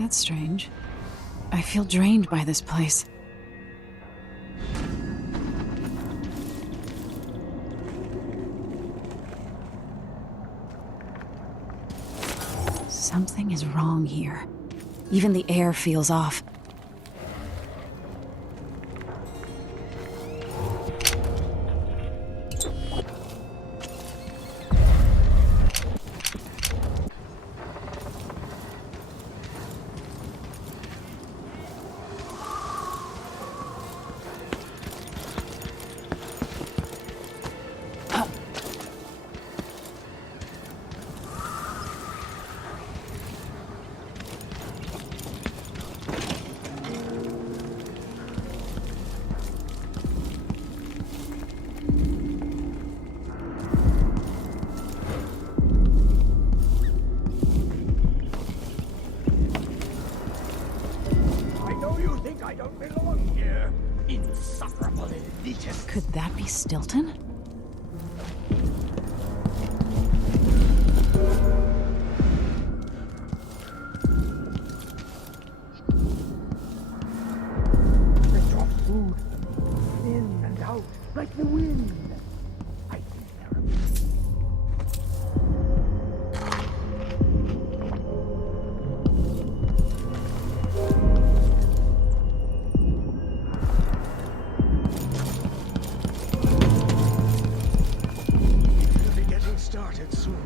That's strange. I feel drained by this place. Something is wrong here. Even the air feels off. Could that be Stilton? They drop food in and out like the wind. I think they're started soon.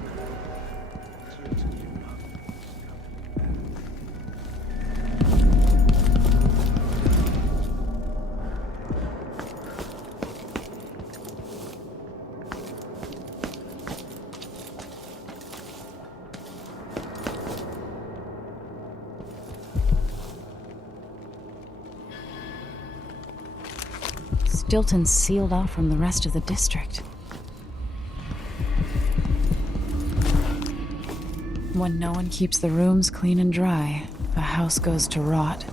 Stilton's sealed off from the rest of the district. When no one keeps the rooms clean and dry, the house goes to rot.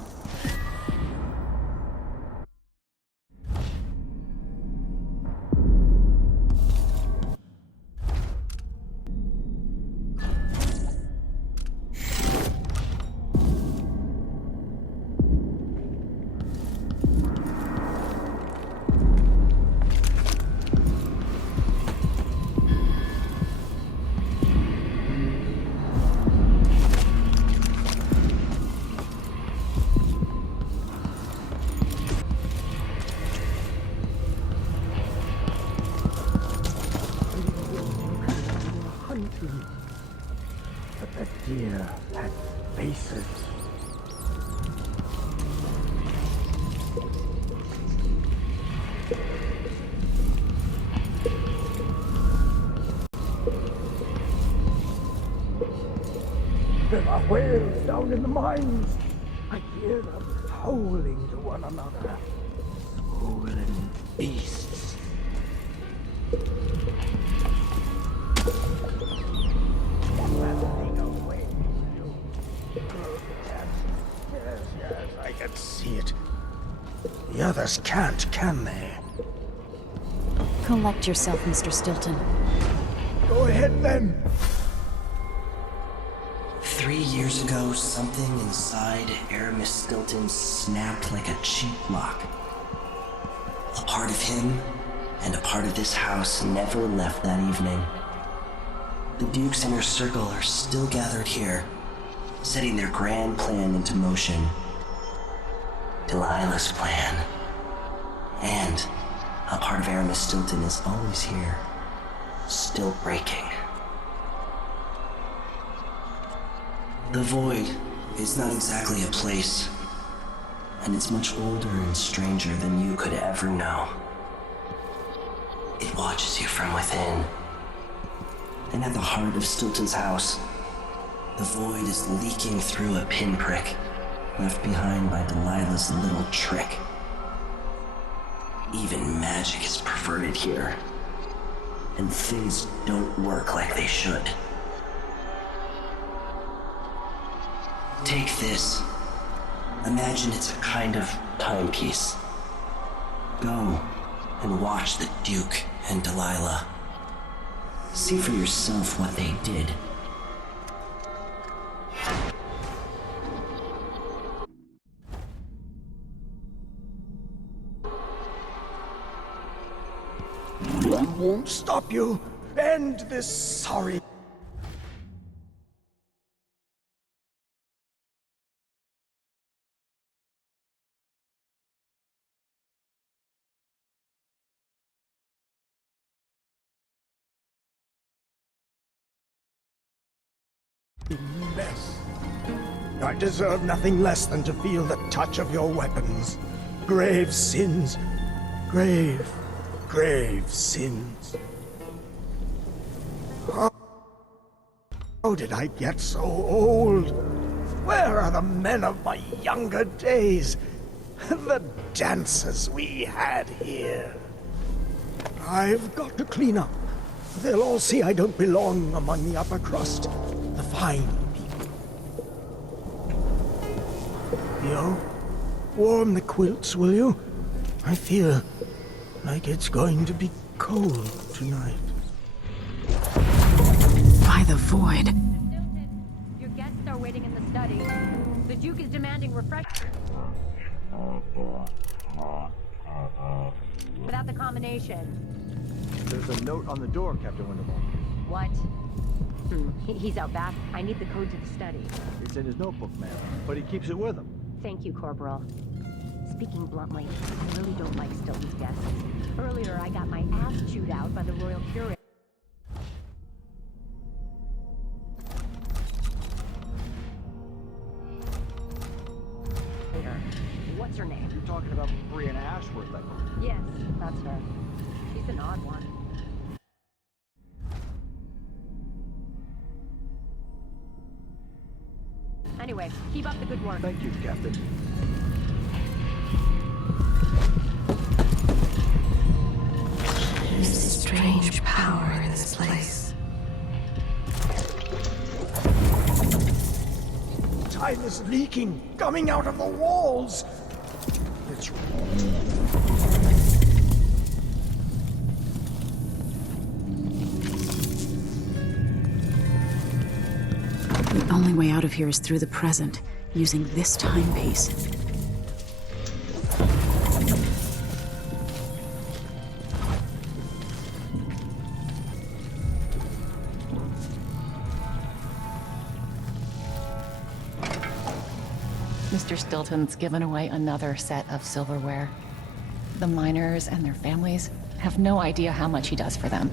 But the deer had faces. There are whales down in the mines. I hear them howling to one another. Swollen beasts. Yes, I can see it. The others can't, can they? Collect yourself, Mr. Stilton. Go ahead, then. 3 years ago, something inside Aramis Stilton snapped like a cheap lock. A part of him and a part of this house never left that evening. The Duke's inner circle are still gathered here, setting their grand plan into motion. Delilah's plan. And a part of Aramis Stilton is always here, still breaking. The Void is not exactly a place, and it's much older and stranger than you could ever know. It watches you from within. And at the heart of Stilton's house, the Void is leaking through a pinprick left behind by Delilah's little trick. Even magic is perverted here, and things don't work like they should. Take this. Imagine it's a kind of timepiece. Go and watch the Duke and Delilah. See for yourself what they did. won't stop you. End this sorry mess. I deserve nothing less than to feel the touch of your weapons. Grave sins. Grave sins. How did I get so old? Where are the men of my younger days? The dances we had here. I've got to clean up. They'll all see I don't belong among the upper crust. The fine people. Theo, warm the quilts, will you? I feel like it's going to be cold tonight. By the void. Your guests are waiting in the study. The Duke is demanding refreshment. Without the combination. There's a note on the door, Captain Winterbourne. What? He's out back. I need the code to the study. It's in his notebook, ma'am, but he keeps it with him. Thank you, Corporal. Speaking bluntly, I really don't like Stilton's guests. Earlier, I got my ass chewed out by the Royal Curator. What's her name? You're talking about Brianna Ashworth, I believe. Yes, that's her. She's an odd one. Anyway, keep up the good work. Thank you, Captain. There's a strange power in this place. Time is leaking, coming out of the walls. It's The only way out of here is through the present, using this timepiece. Mr. Stilton's given away another set of silverware. The miners and their families have no idea how much he does for them.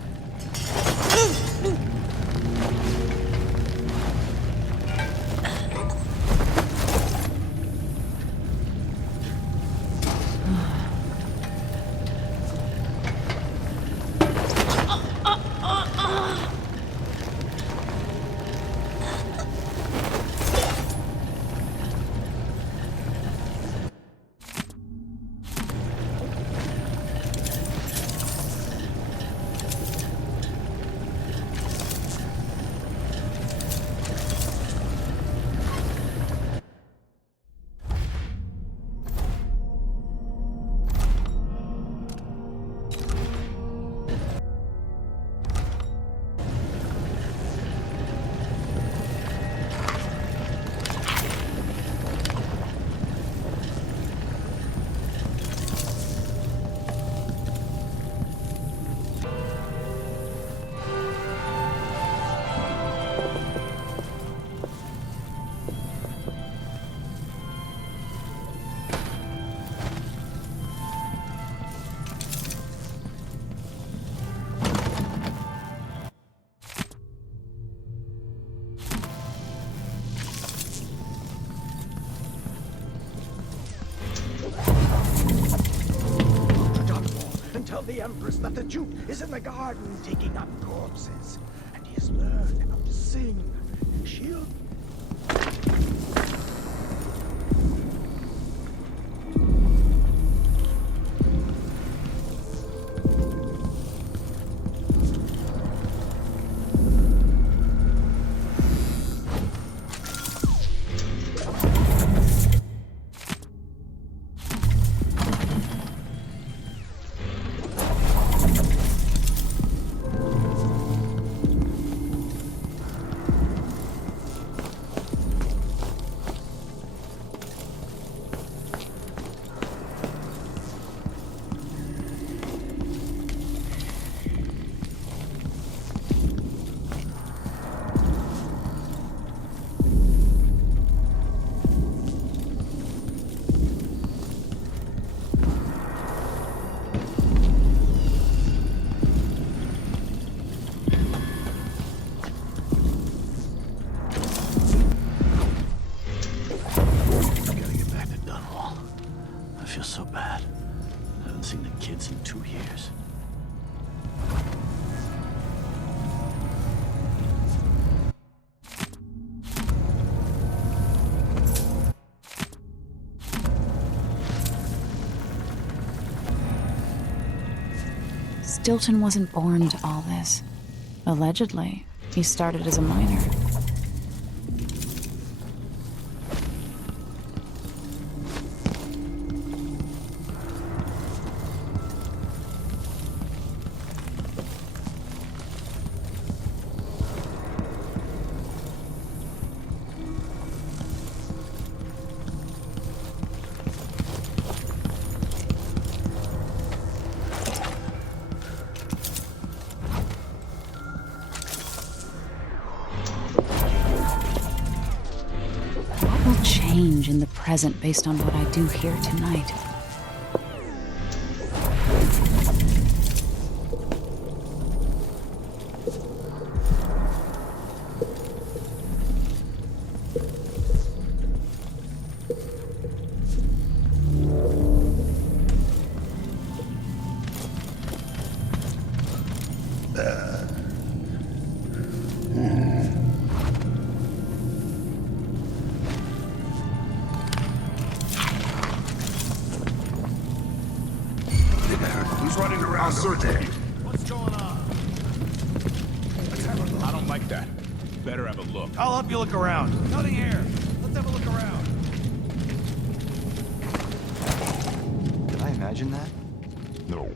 Tell the Empress that the Duke is in the garden digging up corpses, and he has learned how to sing. She'll... Stilton wasn't born to all this. Allegedly, he started as a miner. What will change in the present based on what I do here tonight? Who's running around searching? What's going on? I don't like that. Better have a look. I'll help you look around. Nothing here. Let's have a look around. Did I imagine that? No.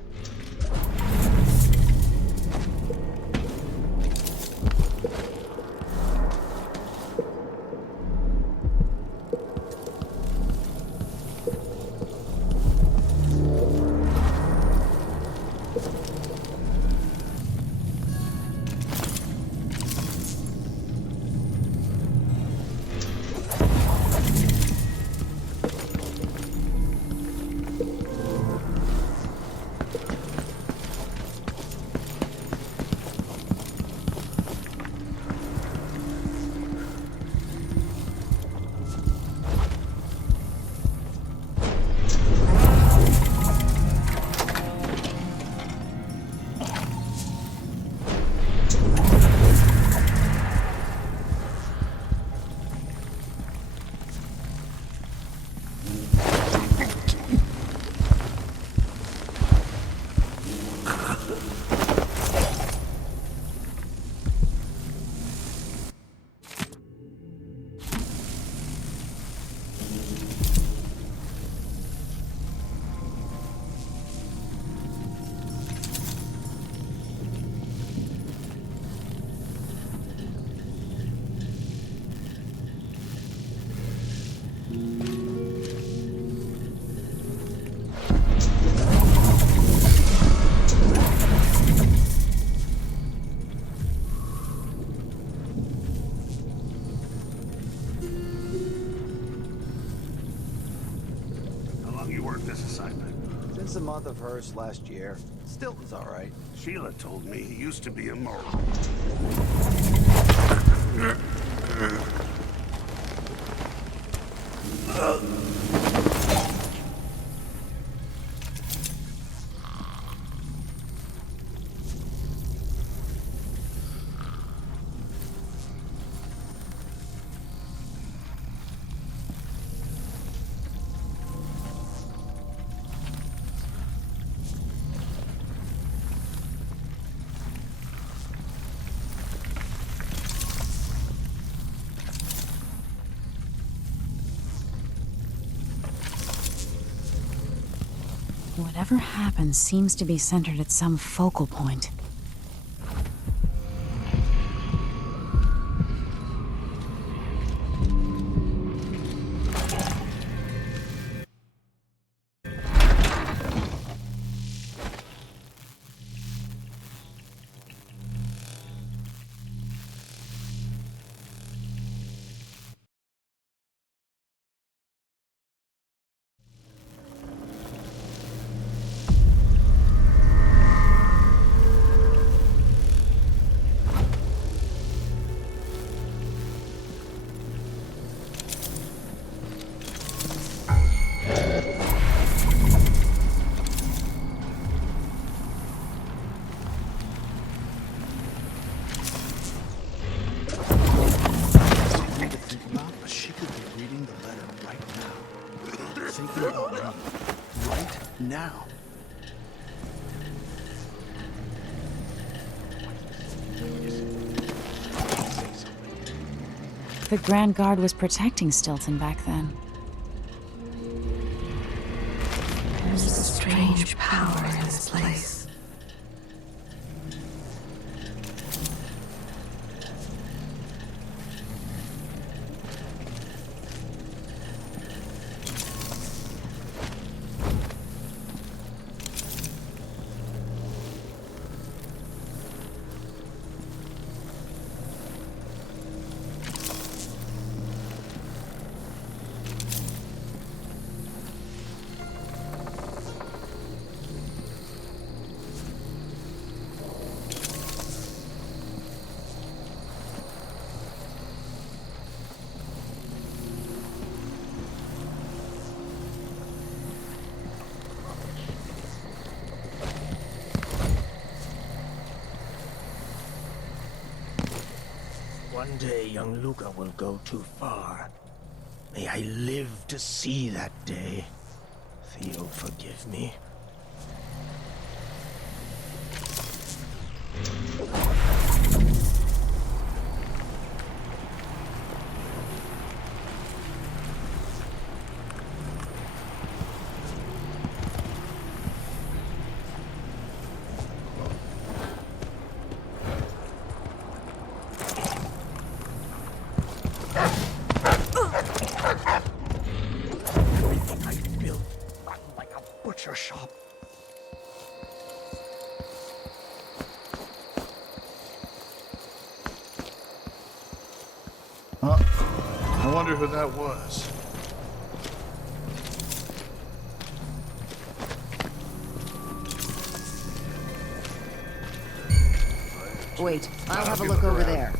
This assignment. Since the month of Hearst last year, Stilton's all right. Sheila told me he used to be immortal. Whatever happens seems to be centered at some focal point. Now. the Grand Guard was protecting Stilton back then. There's a strange power in this place. One day, young Luca will go too far. May I live to see that day. Theo, forgive me. Everything I built run like a butcher shop. Huh? I wonder who that was. Wait, I'll have a look over there.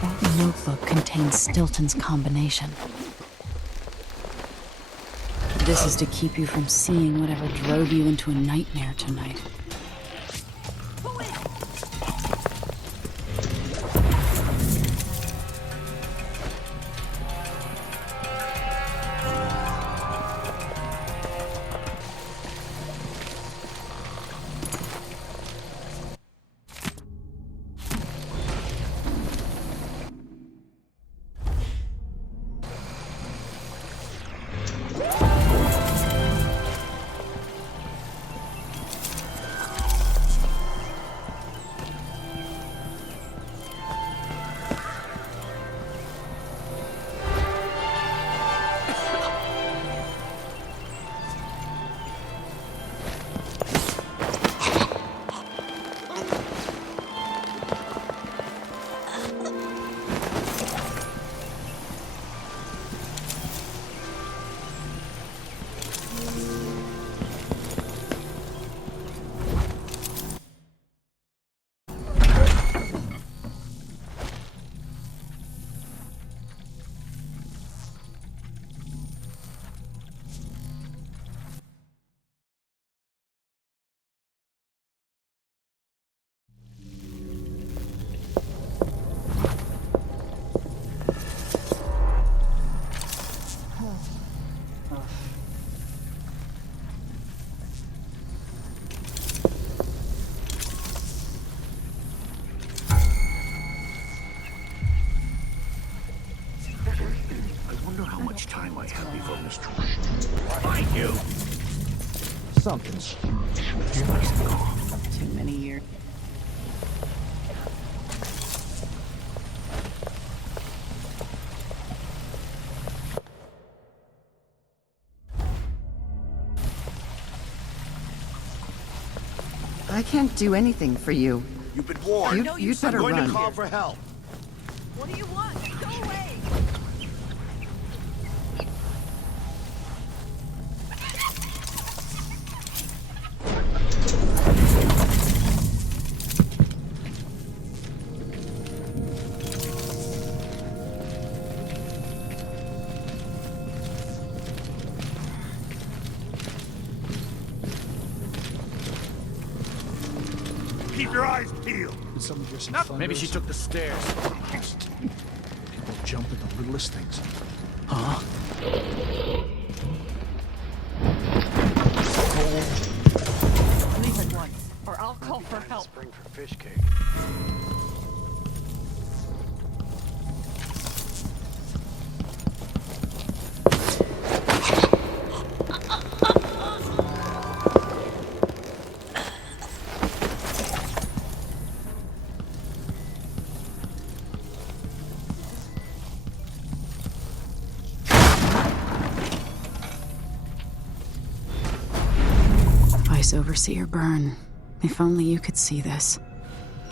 That notebook contains Stilton's combination. This is to keep you from seeing whatever drove you into a nightmare tonight. Time I have before Mr. Find you! Something's Too many years. I can't do anything for you. You've been warned. You'd better I'm going run. to call for help. What do you want? Go away! Keep your eyes peeled. Did someone hear some thunder? Maybe she took the stairs. People jump at the littlest things. Huh? Leave at once, or I'll call for help. Spring for fish cake. Vice Overseer Byrne. If only you could see this.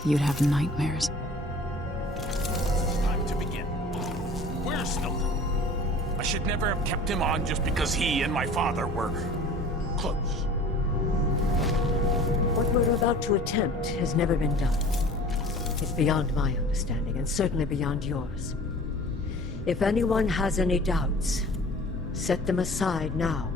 You'd have nightmares. Time to begin. Where's Stilton? I should never have kept him on just because he and my father were close. What we're about to attempt has never been done. It's beyond my understanding, and certainly beyond yours. If anyone has any doubts, set them aside now.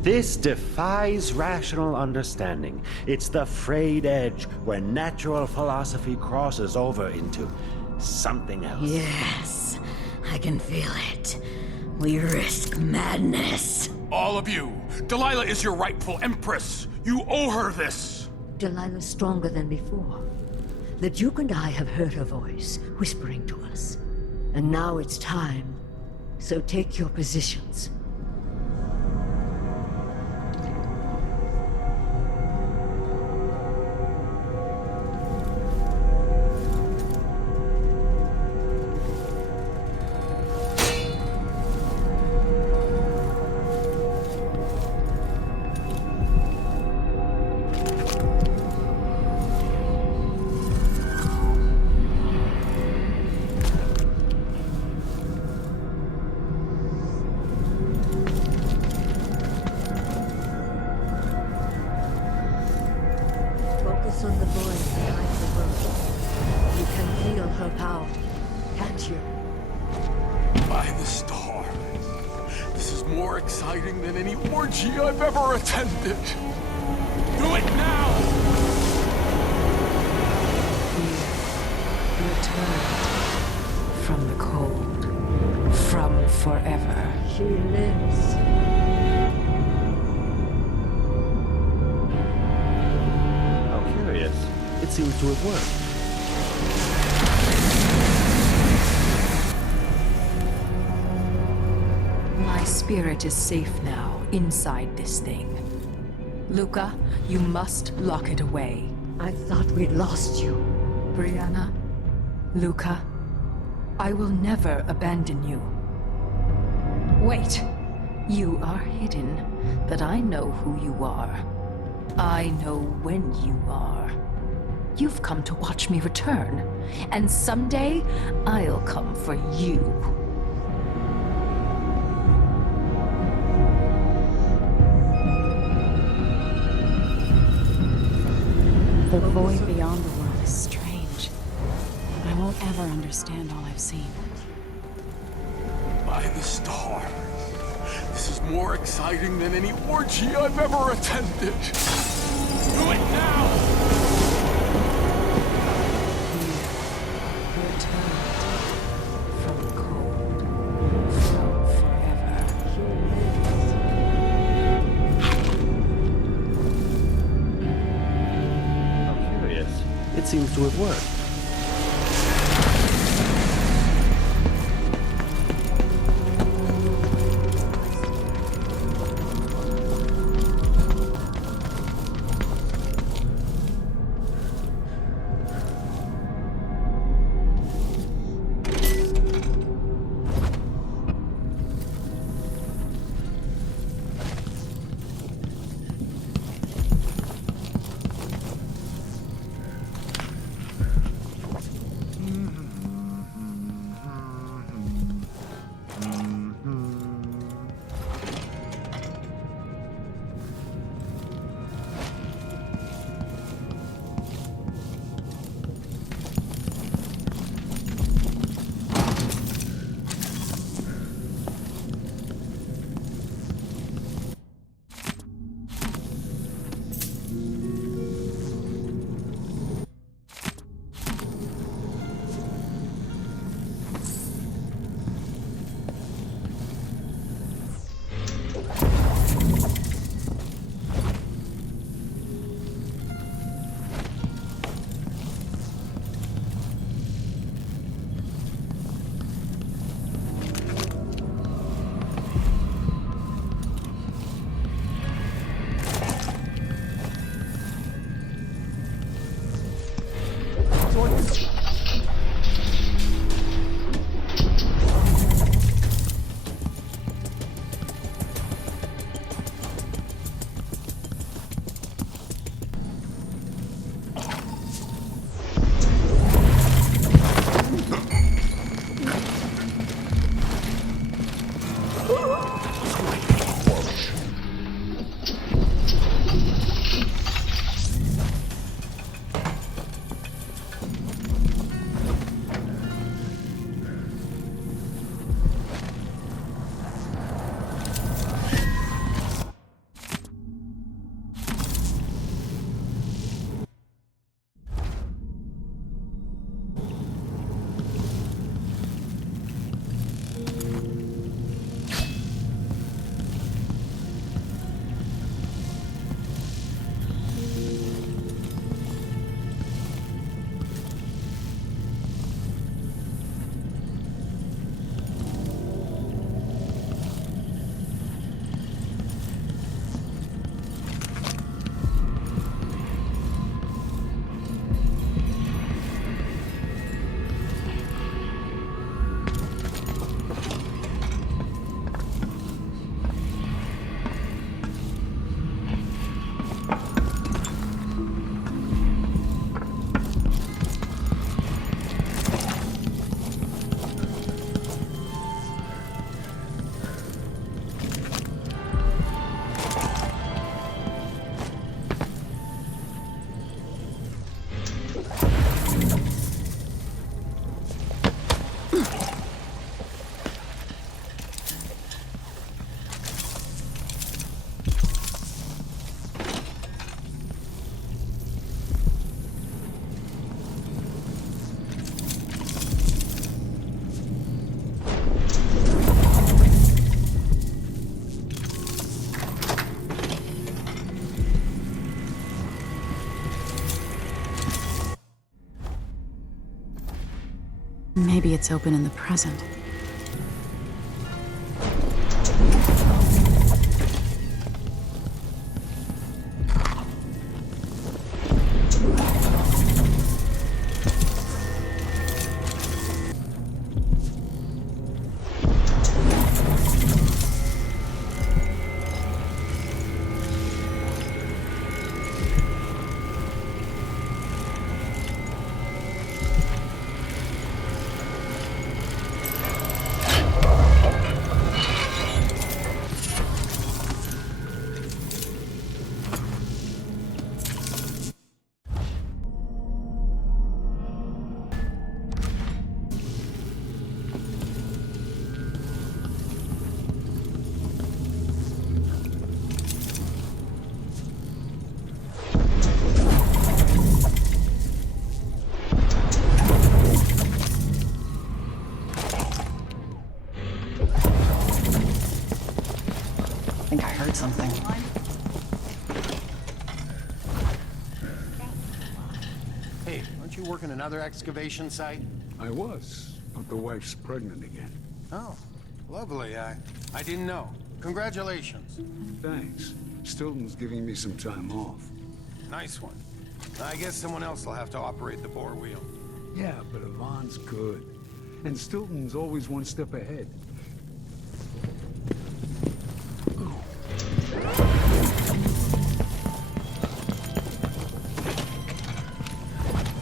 This defies rational understanding. It's the frayed edge where natural philosophy crosses over into something else. Yes, I can feel it. We risk madness. All of you, Delilah is your rightful Empress. You owe her this. Delilah's stronger than before. The Duke and I have heard her voice, whispering to us. And now it's time. So take your positions. Focus on the voice behind the world. You can feel her power, can't you? By the stars. This is more exciting than any orgy I've ever attended. Do it now! Returned from the cold, from forever. She lives. How curious. It seems to have worked. My spirit is safe now, inside this thing. Luca, you must lock it away. I thought we'd lost you. Brianna, Luca, I will never abandon you. Wait, you are hidden, but I know who you are. I know when you are. You've come to watch me return, and someday I'll come for you. The void beyond the world is strange. I won't ever understand all I've seen. By the stars. This is more exciting than any orgy I've ever attended. Do it now! Returned from the cold, from forever. How curious. It seems to have worked. Maybe it's open in the present. I think I heard something. Hey, aren't you working another excavation site? I was, but the wife's pregnant again. Oh, lovely. I didn't know. Congratulations. Thanks. Stilton's giving me some time off. Nice one. I guess someone else will have to operate the bore wheel. Yeah, but Yvonne's good. And Stilton's always one step ahead.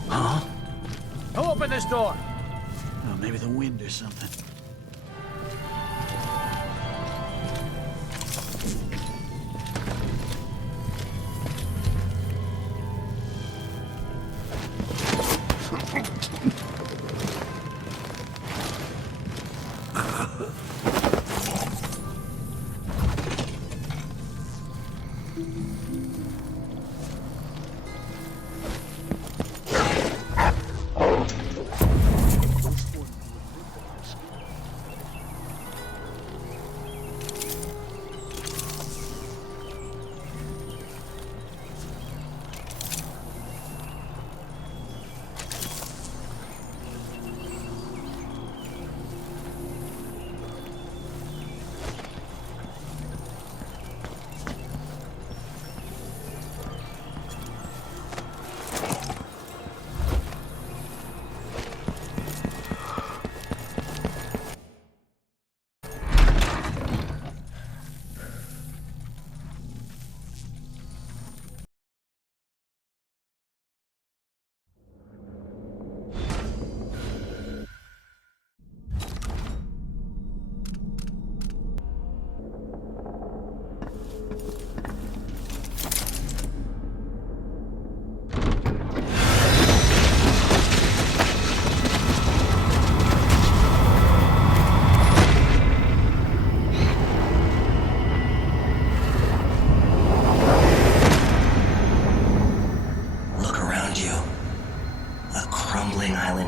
Huh? Who opened this door? Oh, maybe the wind or something.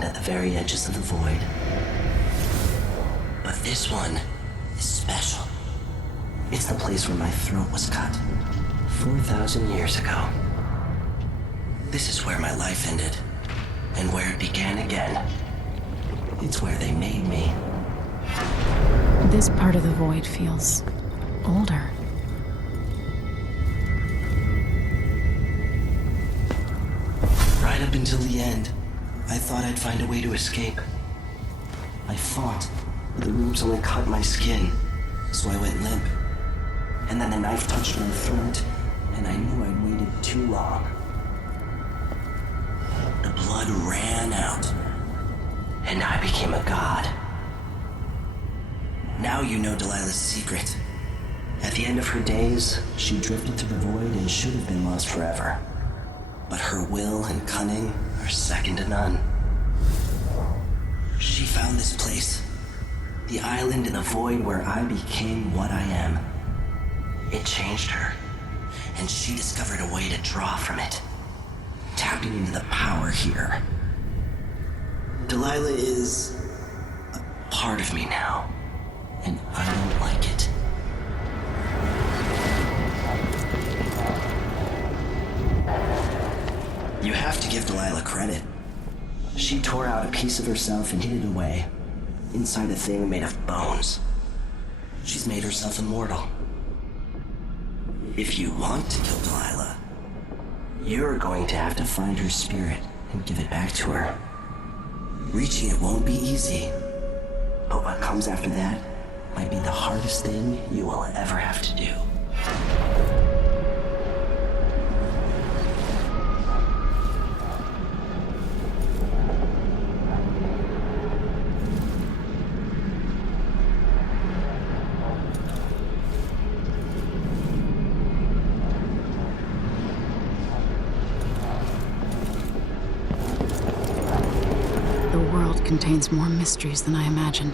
at the very edges of the void. But this one is special. It's the place where my throat was cut 4,000 years ago. This is where my life ended, and where it began again. It's where they made me. This part of the void feels older. Right up until the end, I thought I'd find a way to escape. I fought, but the wounds only cut my skin, so I went limp. And then the knife touched my throat, and I knew I'd waited too long. The blood ran out, and I became a god. Now you know Delilah's secret. At the end of her days, she drifted to the void and should have been lost forever. But her will and cunning are second to none. She found this place, the island in the void where I became what I am. It changed her, and she discovered a way to draw from it, tapping into the power here. Delilah is a part of me now, and I don't like it. You have to give Delilah credit. She tore out a piece of herself and hid it away, inside a thing made of bones. She's made herself immortal. If you want to kill Delilah, you're going to have to find her spirit and give it back to her. Reaching it won't be easy, but what comes after that might be the hardest thing you will ever have to do. Contains more mysteries than I imagined.